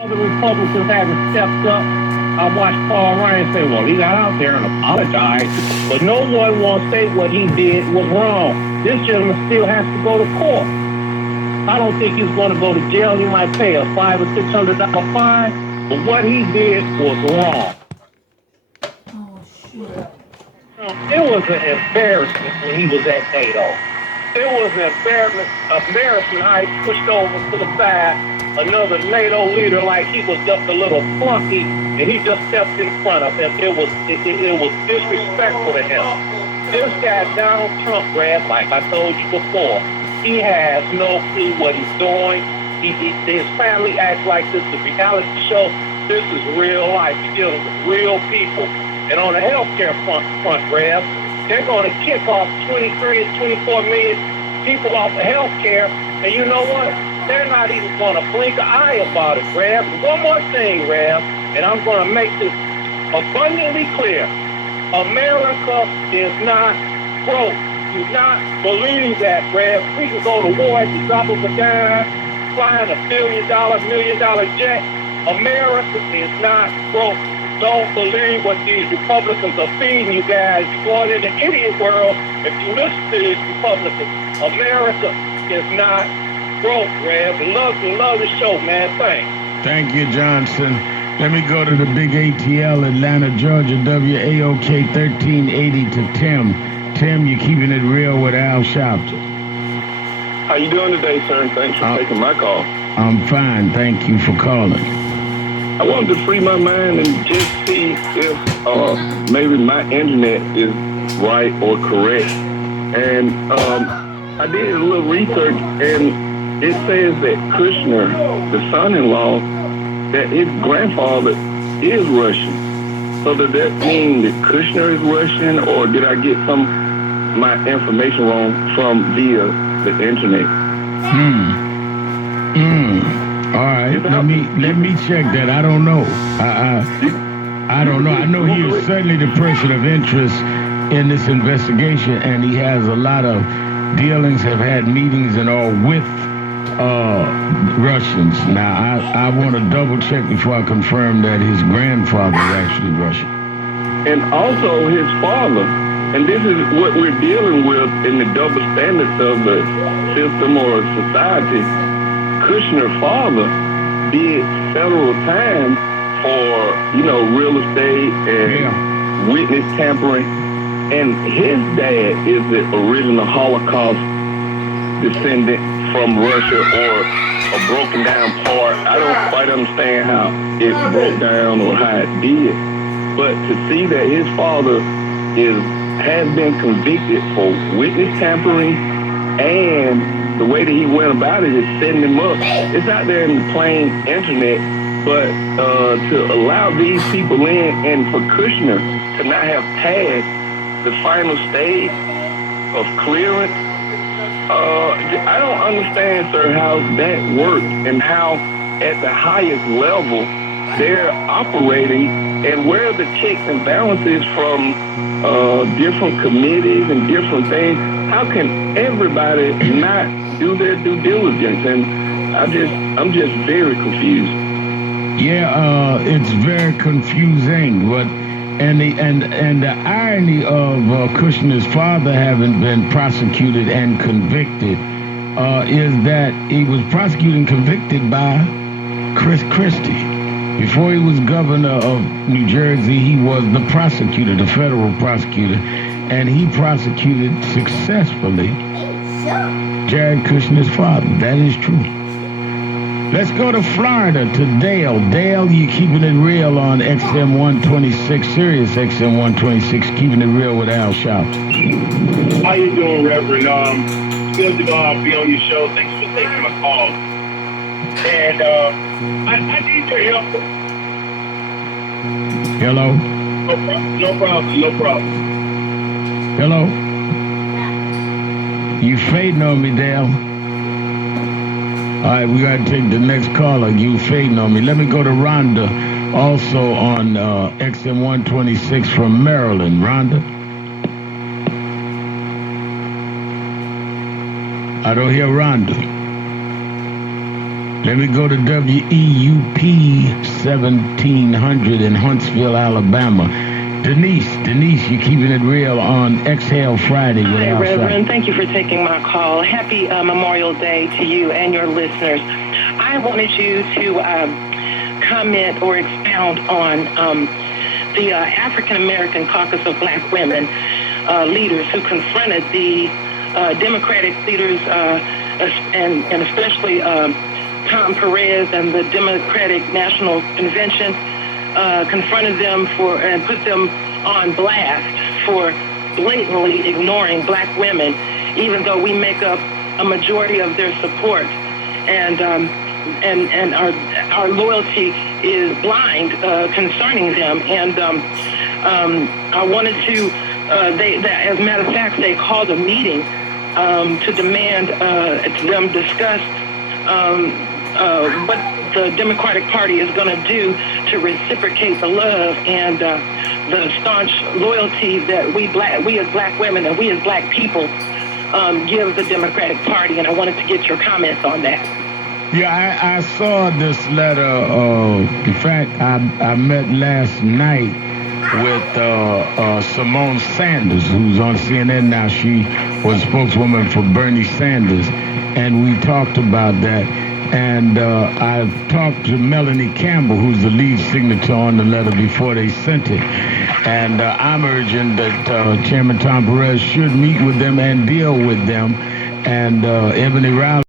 The Republicans haven't stepped up. I watched Paul Ryan say, well, he got out there and apologized, but no one wants to say what he did was wrong. This gentleman still has to go to court. I don't think he's going to go to jail. He might pay a $500 or $600 fine, but what he did was wrong. Oh, shit. It was an embarrassment when he was at NATO. It was an embarrassment how he pushed over to the side another NATO leader like he was just a little flunky, and he just stepped in front of him. It was disrespectful to him. This guy, Donald Trump, Brad, like I told you before, he has no clue what he's doing. His family acts like this is a reality show. This is real life. He's dealing with real people. And on the healthcare front, Brad, they're going to kick off 23 to 24 million people off of healthcare. And you know what? They're not even going to blink an eye about it, Rev. One more thing, Rev, and I'm going to make this abundantly clear. America is not broke. Do not believe that, Rev. We can go to war at the drop of a dime, flying $1 million jet. America is not broke. Don't believe what these Republicans are feeding you guys. You're going in the idiot world if you listen to these Republicans. America is not broke, Rev. Love the show, man. Thanks. Thank you, Johnson. Let me go to the big ATL, Atlanta, Georgia, WAOK 1380 to Tim. Tim, you're keeping it real with Al Sharpton. How you doing today, sir? Thanks for taking my call. I'm fine. Thank you for calling. I wanted to free my mind and just see if maybe my internet is right or correct. And I did a little research, and it says that Kushner, the son-in-law, that his grandfather is Russian. So does that mean that Kushner is Russian, or did I get my information wrong from via the internet? All right, let me check that. I don't know. I don't know. I know he is certainly the person of interest in this investigation, and he has a lot of dealings, have had meetings and all with Russians. Now, I want to double check before I confirm that his grandfather is actually Russian. And also his father. And this is what we're dealing with in the double standards of the system or society. Kushner's father did federal time for, real estate and witness tampering. And his dad is the original Holocaust descendant from Russia, or a broken down part. I don't quite understand how it broke down or how it did. But to see that his father has been convicted for witness tampering, and the way that he went about it is setting him up. It's out there in the plain internet, but to allow these people in, and for Kushner to not have passed the final stage of clearance, I don't understand, sir, how that works and how at the highest level they're operating, and where are the checks and balances from different committees and different things. How can everybody not do their due diligence? And I'm just very confused. Yeah, it's very confusing. But and the irony of Kushner's father having been prosecuted and convicted is that he was prosecuted and convicted by Chris Christie. Before he was governor of New Jersey, he was the prosecutor, the federal prosecutor, and he prosecuted successfully Jared Kushner's father. That is true. Let's go to Florida, to Dale. Dale, you keeping it real on XM 126, Sirius XM 126, keeping it real with Al Sharpton. How you doing, Reverend? Good to be on your show. Thanks for taking my call. And I need your help. Hello? No problem. Hello? You fading on me, Dale. All right, we got to take the next caller. You fading on me. Let me go to Rhonda, also on XM 126 from Maryland. Rhonda? I don't hear Rhonda. Let me go to WEUP 1700 in Huntsville, Alabama. Denise, you're keeping it real on Exhale Friday with Hi, Al Reverend. Sharpton. Thank you for taking my call. Happy Memorial Day to you and your listeners. I wanted you to comment or expound on the African American Caucus of Black Women leaders who confronted the Democratic leaders and especially Tom Perez and the Democratic National Convention, confronted them and put them on blast for blatantly ignoring black women, even though we make up a majority of their support, and our loyalty is blind concerning them. And I wanted to. As a matter of fact, they called a meeting to demand them discuss what the Democratic Party is going to do to reciprocate the love and the staunch loyalty that we as black women and we as black people give the Democratic Party. And I wanted to get your comments on that. Yeah, I saw this letter. In fact, I met last night with Simone Sanders, who's on CNN now. She was spokeswoman for Bernie Sanders, and we talked about that. And I've talked to Melanie Campbell, who's the lead signature on the letter, before they sent it. And I'm urging that Chairman Tom Perez should meet with them and deal with them. And Ebony Riley